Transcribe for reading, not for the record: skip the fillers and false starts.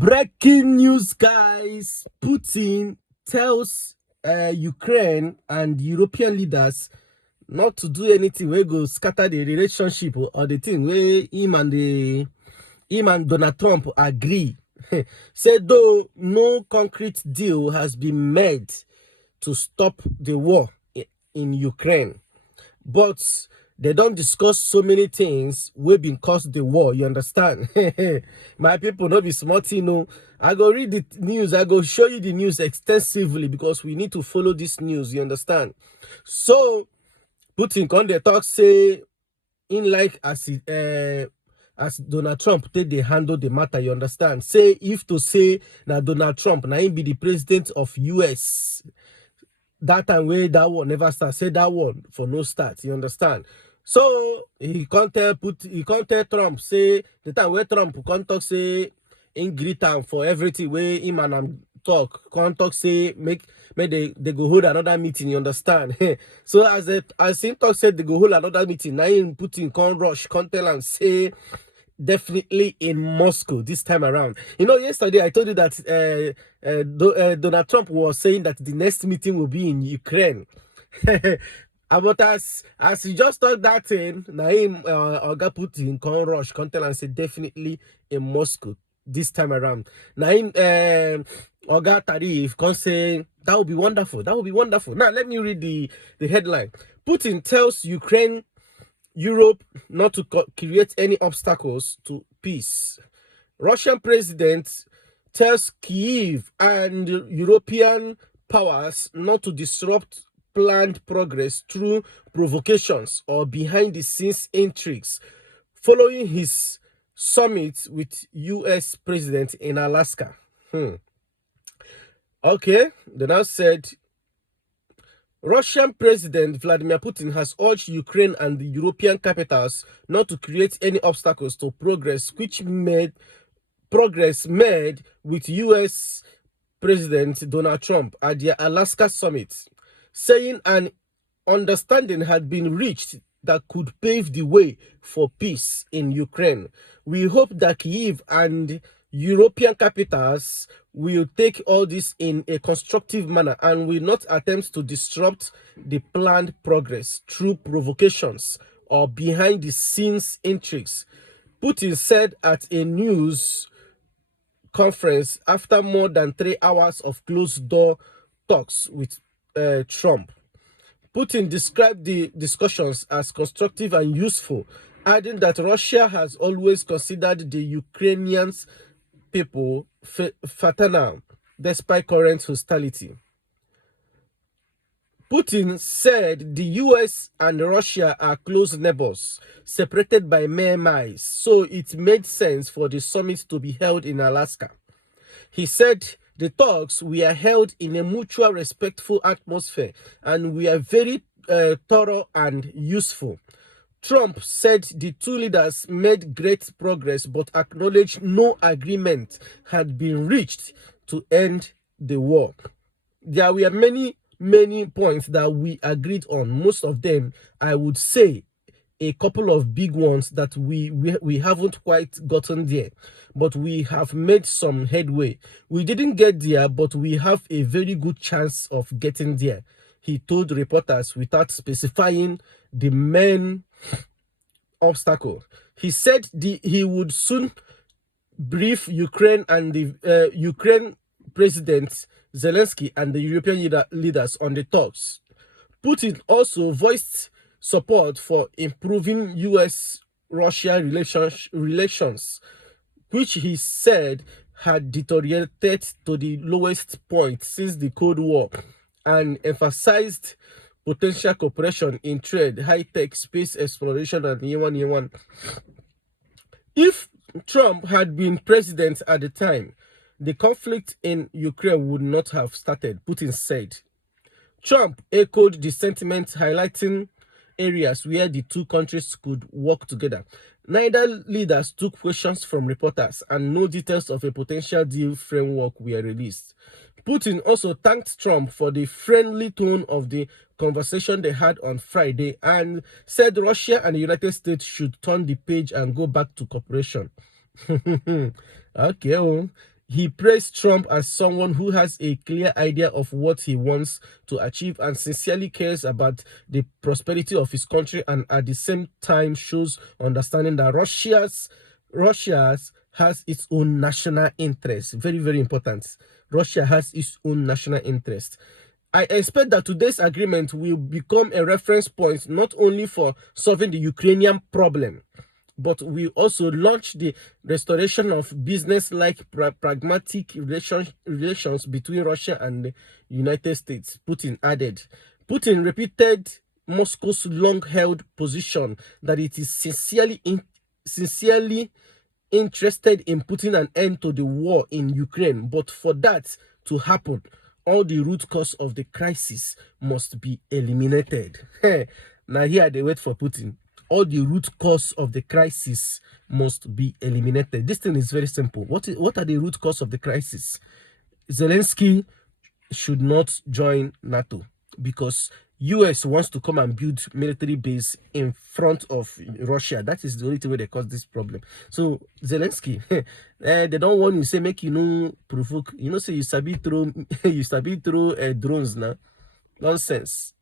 Breaking news, guys. Putin tells Ukraine and European leaders not to do anything where go scatter the relationship or the thing where him and Donald Trump agree. Said though no concrete deal has been made to stop the war in Ukraine, but they don't discuss so many things wey been cause the war, you understand? My people, not be smart, you know. I go read the news, I go show you the news extensively because we need to follow this news, you understand? So Putin come dey talk say in like as Donald Trump take dey handle the matter, you understand? Say if to say na Donald Trump na him be the president of US, that time where that one never start, say that one for no start, you understand? So he can't tell Trump, say the time where Trump can't talk, say in greet am for everything where him and am talk, can't talk, say make they go hold another meeting, you understand? So as him talk said they go hold another meeting, now him Putin can't rush, can't tell and say definitely in Moscow this time around. You know, yesterday I told you that Donald Trump was saying that the next meeting will be in Ukraine. But as he just talked that thing, now him Oga Putin can rush, can tell and say definitely in Moscow this time around. Now him Oga Tarif can say that would be wonderful. That would be wonderful. Now let me read the headline. Putin tells Ukraine Europe not to create any obstacles to peace. Russian president tells Kyiv and European powers not to disrupt planned progress through provocations or behind-the-scenes intrigues following his summit with US president in Alaska. Okay, they now said Russian President Vladimir Putin has urged Ukraine and the European capitals not to create any obstacles to progress made with US President Donald Trump at the Alaska summit, saying an understanding had been reached that could pave the way for peace in Ukraine. We hope that Kyiv and European capitals will take all this in a constructive manner and will not attempt to disrupt the planned progress through provocations or behind-the-scenes intrigues, Putin said at a news conference after more than 3 hours of closed-door talks with Trump. Putin described the discussions as constructive and useful, adding that Russia has always considered the Ukrainians people fraternal despite current hostility. Putin said the US and Russia are close neighbors, separated by mere miles, so it made sense for the summit to be held in Alaska. He said the talks were held in a mutual respectful atmosphere and were very thorough and useful. Trump said the two leaders made great progress but acknowledged no agreement had been reached to end the war. There were many points that we agreed on. Most of them, I would say, a couple of big ones that we haven't quite gotten there, but we have made some headway. We didn't get there, but we have a very good chance of getting there, he told reporters without specifying the main obstacle. He said he would soon brief Ukraine and the Ukraine President Zelensky and the European leaders on the talks. Putin also voiced support for improving US-Russia relations, which he said had deteriorated to the lowest point since the Cold War, and emphasized potential cooperation in trade, high-tech, space exploration, and Yewan. If Trump had been president at the time, the conflict in Ukraine would not have started, Putin said. Trump echoed the sentiment, highlighting areas where the two countries could work together. Neither leaders took questions from reporters, and no details of a potential deal framework were released. Putin also thanked Trump for the friendly tone of the conversation they had on Friday and said Russia and the United States should turn the page and go back to cooperation. Okay. He praised Trump as someone who has a clear idea of what he wants to achieve and sincerely cares about the prosperity of his country, and at the same time shows understanding that Russia has its own national interest. Very, very important. Russia has its own national interest. I expect that today's agreement will become a reference point not only for solving the Ukrainian problem, but we also launch the restoration of business-like pragmatic relations between Russia and the United States, Putin added. Putin repeated Moscow's long-held position that it is sincerely interested in putting an end to the war in Ukraine, but for that to happen, all the root cause of the crisis must be eliminated. Now here they wait for Putin. All the root cause of the crisis must be eliminated. This thing is very simple. What are the root cause of the crisis? Zelensky should not join NATO because US wants to come and build military base in front of Russia. That is the only way they cause this problem. So Zelensky, they don't want you say make provoke. Say you sabi throw you sabi throw drones now. Nonsense.